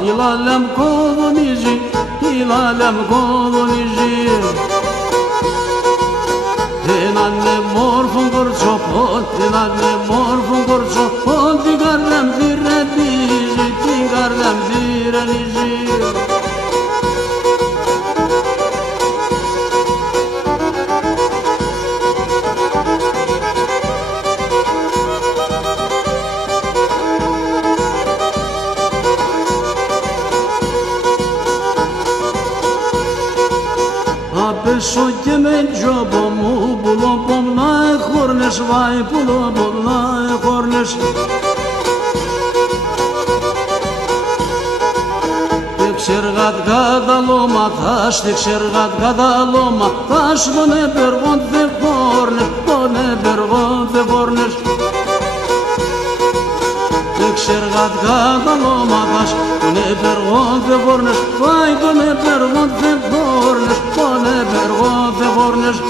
ilalem kolunici, ilalem kolunici. Enannem morfungur çopon, enannem morfungur çopon, digarlem direnici, digarlem direnici. Apesho ke me gjobo mu, bulobom na e kornesh, vaj bulobom na e kornesh. Tek shergat gadaloma tash, tek shergat gadaloma tash, bone bervon ve kornesh, bone bervon ve kornesh. Tek shergat gadaloma tash, bone bervon ve kornesh, vaj bone bervon ve kornesh, bone bervon ve kornesh.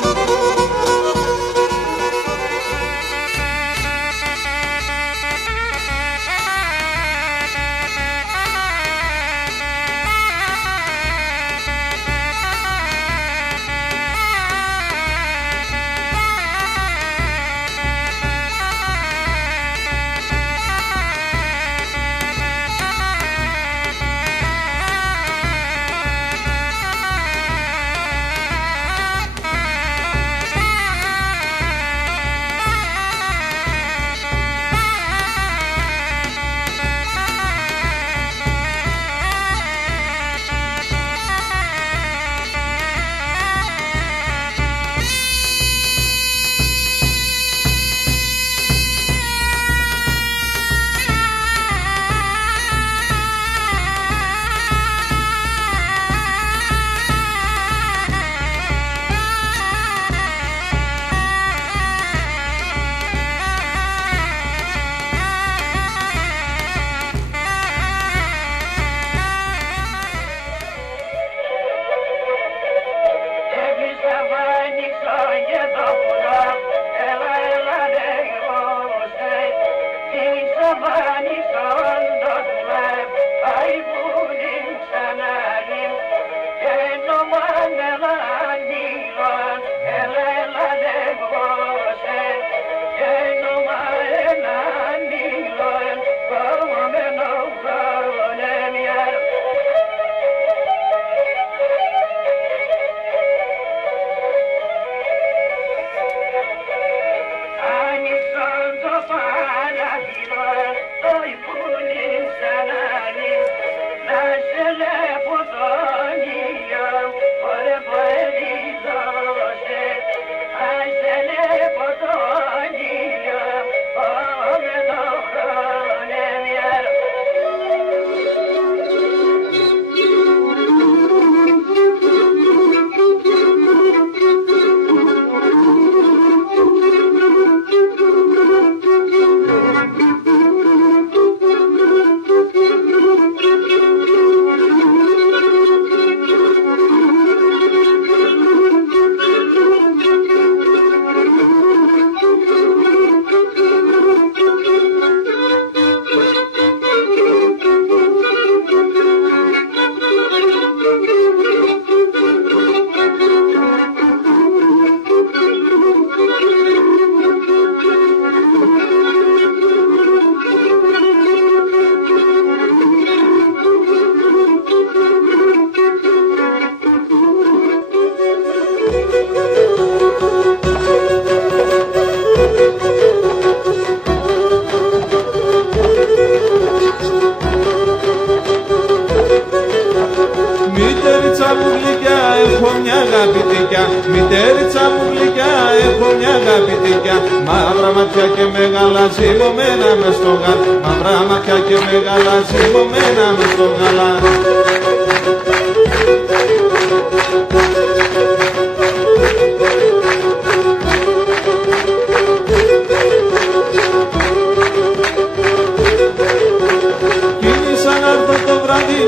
Μητέριτσα μου γλυκιά, έχω μια αγαπητικιά, μαύρα ματιά και μεγάλα ζυμωμένα μες στο γάλα, μαύρα ματιά και μεγάλα ζυμωμένα μες στο γάλα.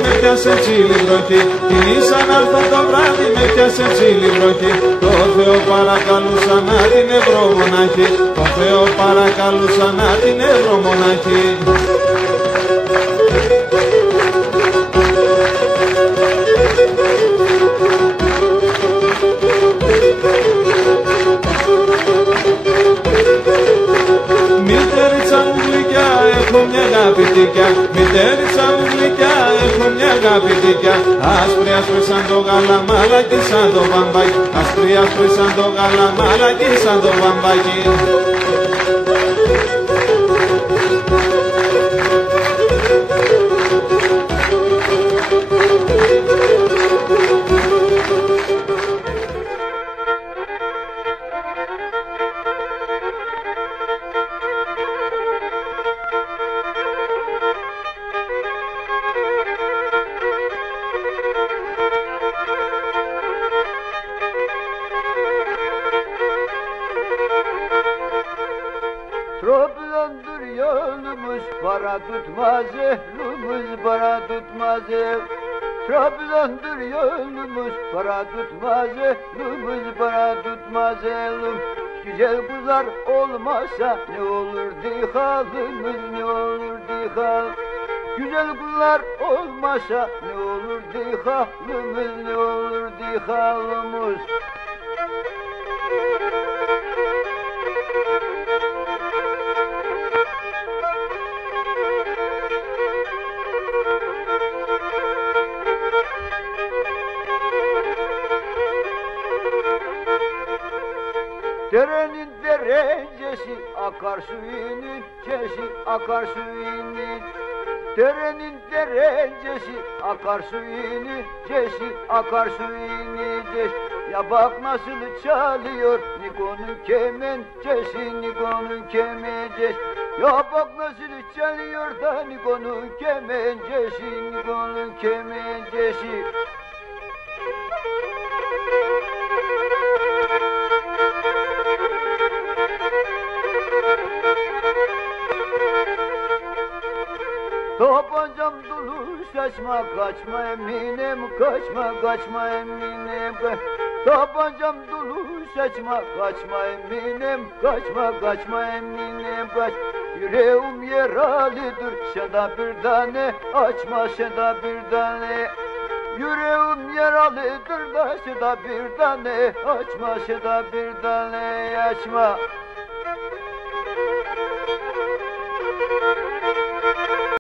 Με πιάσε τσίλι βροχή, κινήσα να έρθω το βράδυ, με πιάσε τσίλι βροχή. Το Θεό παρακαλούσα να την ευρώ μονάχη, το Θεό παρακαλούσα να την ευρώ μονάχη. αγαπητικιά. Άσπρη άσπρη σαν το γάλα, μαλάκι σαν το βαμβάκι. Άσπρη άσπρη σαν το γάλα, μαλάκι σαν το βαμβάκι. Troplandır yolumuz, para tutmaz ehlumuz, para tutmaz ev. Troplandır yolumuz, para tutmaz ehlumuz, para tutmaz ehlum. Güzel kızlar olmazsa ne olurdu halimiz, ne olurdu hal. Güzel kızlar olmazsa ne olurdu halimiz, ne olurdu halimiz. Derenin derecesi, akar suyun içesi, akar suyun iç. Derenin derecesi, akar suyun içesi, akar suyun iç. Ya bak nasıl çalıyor Niko'nun kemencesi, Niko'nun kemencesi. Ya bak nasıl çalıyor da Niko'nun kemencesi, Niko'nun kemencesi. Tabancam dolu saçma, kaçma eminim, kaçma, kaçma eminim. Tabancam dolu saçma, kaçma eminim, kaçma, kaçma eminim, kaç. Yüreğim yaralıdır, şada bir tane açma, şada bir tane. Yüreğim yaralıdır da şada bir tane açma, şada bir tane açma.